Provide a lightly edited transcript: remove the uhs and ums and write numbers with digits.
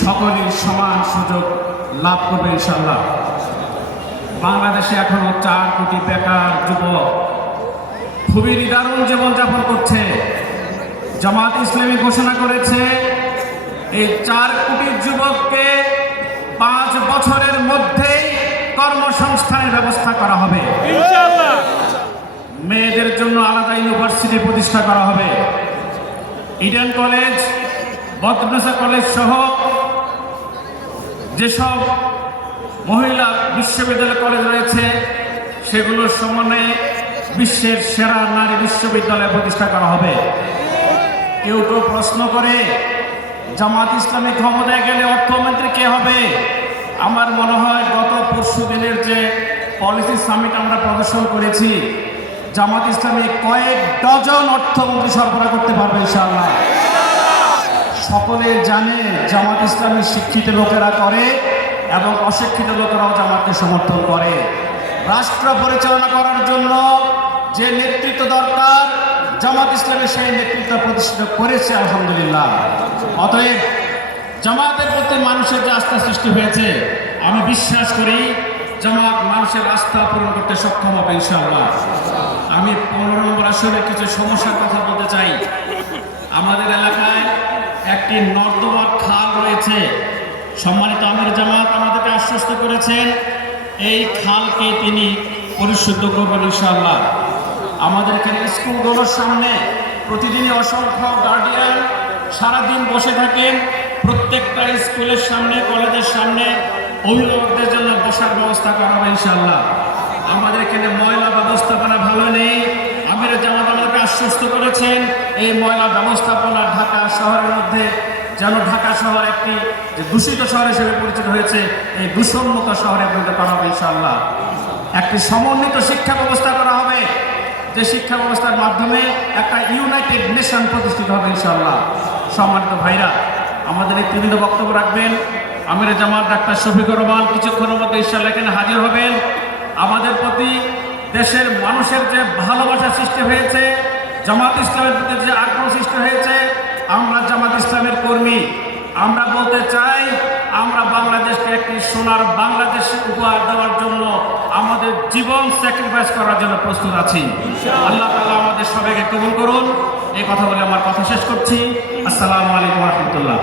সকলেই সমান সুযোগ লাভ করবে ইনশাআল্লাহ। বাংলাদেশে এখনো 4 কোটি বেকার যুবক খুবই নিদারুণ জীবনযাপন করছে। জামাত ইসলামী ঘোষণা করেছে এই 4 কোটি যুবককে 5 বছরের মধ্যেই কর্মসংস্থানের ব্যবস্থা করা হবে ইনশাআল্লাহ। মেয়েদের জন্য আলাদা ইউনিভার্সিটি প্রতিষ্ঠা করা হবে। ইডেন কলেজ, বদরুন্নেসা কলেজ সহ যেসব মহিলা বিশ্ববিদ্যালয় কলেজ রয়েছে সেগুলোর সমন্বয়ে বিশ্বের সেরা নারী বিশ্ববিদ্যালয় প্রতিষ্ঠা করা হবে। কেউ কেউ প্রশ্ন করে জামাত ইসলামী ক্ষমতায় গেলে অর্থমন্ত্রী কে হবে? আমার মনে হয় গত পরশু দিনের যে পলিসি সামিট আমরা প্রদর্শন করেছি, জামাত ইসলামী কয়েক ডজন অর্থমন্ত্রী সরবরাহ করতে পারবে ইনশাআল্লাহ। সকলে জানে জামাত ইসলামী শিক্ষিত লোকেরা করে এবং অশিক্ষিত লোকেরাও জামাতকে সমর্থন করে। রাষ্ট্র পরিচালনা করার জন্য যে নেতৃত্ব দরকার জামাত ইসলামী সেই নেতৃত্ব প্রতিষ্ঠিত করেছে আলহামদুলিল্লাহ। অতএব জামাতের প্রতি মানুষের যে আস্থা সৃষ্টি হয়েছে, আমি বিশ্বাস করি জামাত মানুষের আস্থা পূরণ করতে সক্ষম হবে ইনশাআল্লাহ। আমি 15 নম্বর আসনের কিছু সমস্যার কথা বলতে চাই। আমাদের এলাকায় একটি নর্দমার খাল রয়েছে। সম্মানিত আমির জামাত আমাদেরকে আশ্বস্ত করেছেন এই খালকে তিনি পরিশুদ্ধ করবেন ইনশাআল্লাহ। আমাদের এখানে স্কুলগুলোর সামনে প্রতিদিনই অসংখ্য গার্ডিয়ান সারাদিন বসে থাকেন। প্রত্যেকটা স্কুলের সামনে, কলেজের সামনে অভিভাবকদের জন্য বসার ব্যবস্থা করা হবে ইনশাআল্লাহ। আমাদের এখানে ময়লা ব্যবস্থাপনা ভালো নেই। আমির জামাত আমাদেরকে আশ্বস্ত করেছেন এই ময়লা ব্যবস্থাপনা ঢাকা শহরের মধ্যে যেন ঢাকা শহর একটি যে দূষিত শহর হিসেবে পরিচিত হয়েছে, এই দূষণমুক্ত শহরে পরিণত করা হবে ইনশাআল্লাহ। একটি সমন্বিত শিক্ষা ব্যবস্থা করা হবে, যে শিক্ষা ব্যবস্থার মাধ্যমে একটা ইউনাইটেড নেশন প্রতিষ্ঠিত হবে ইনশাআল্লাহ। সম্মানিত ভাইরা, আমাদের এই ত্রিবিধ বক্তব্য রাখবেন আমির জামাত ডাক্তার শফিকুর রহমান। কিছুক্ষণের মধ্যে ইনশাআল্লাহ এখানে হাজির হবেন। আমাদের প্রতি দেশের মানুষের যে ভালোবাসা সৃষ্টি হয়েছে, জামাত ইসলামের প্রতি যে আগ্রহ সৃষ্টি হয়েছে, আমরা জামাত ইসলামের কর্মী। আমরা বলতে চাই আমরা বাংলাদেশকে একটি সোনার বাংলাদেশ উপহার দেওয়ার জন্য আমাদের জীবন স্যাক্রিফাইস করার জন্য প্রস্তুত আছি। আল্লাহ তাআলা আমাদের সবাইকে কবুল করুন। এই কথা বলে আমার কথা শেষ করছি। আসসালামু আলাইকুম ওয়া রাহমাতুল্লাহ।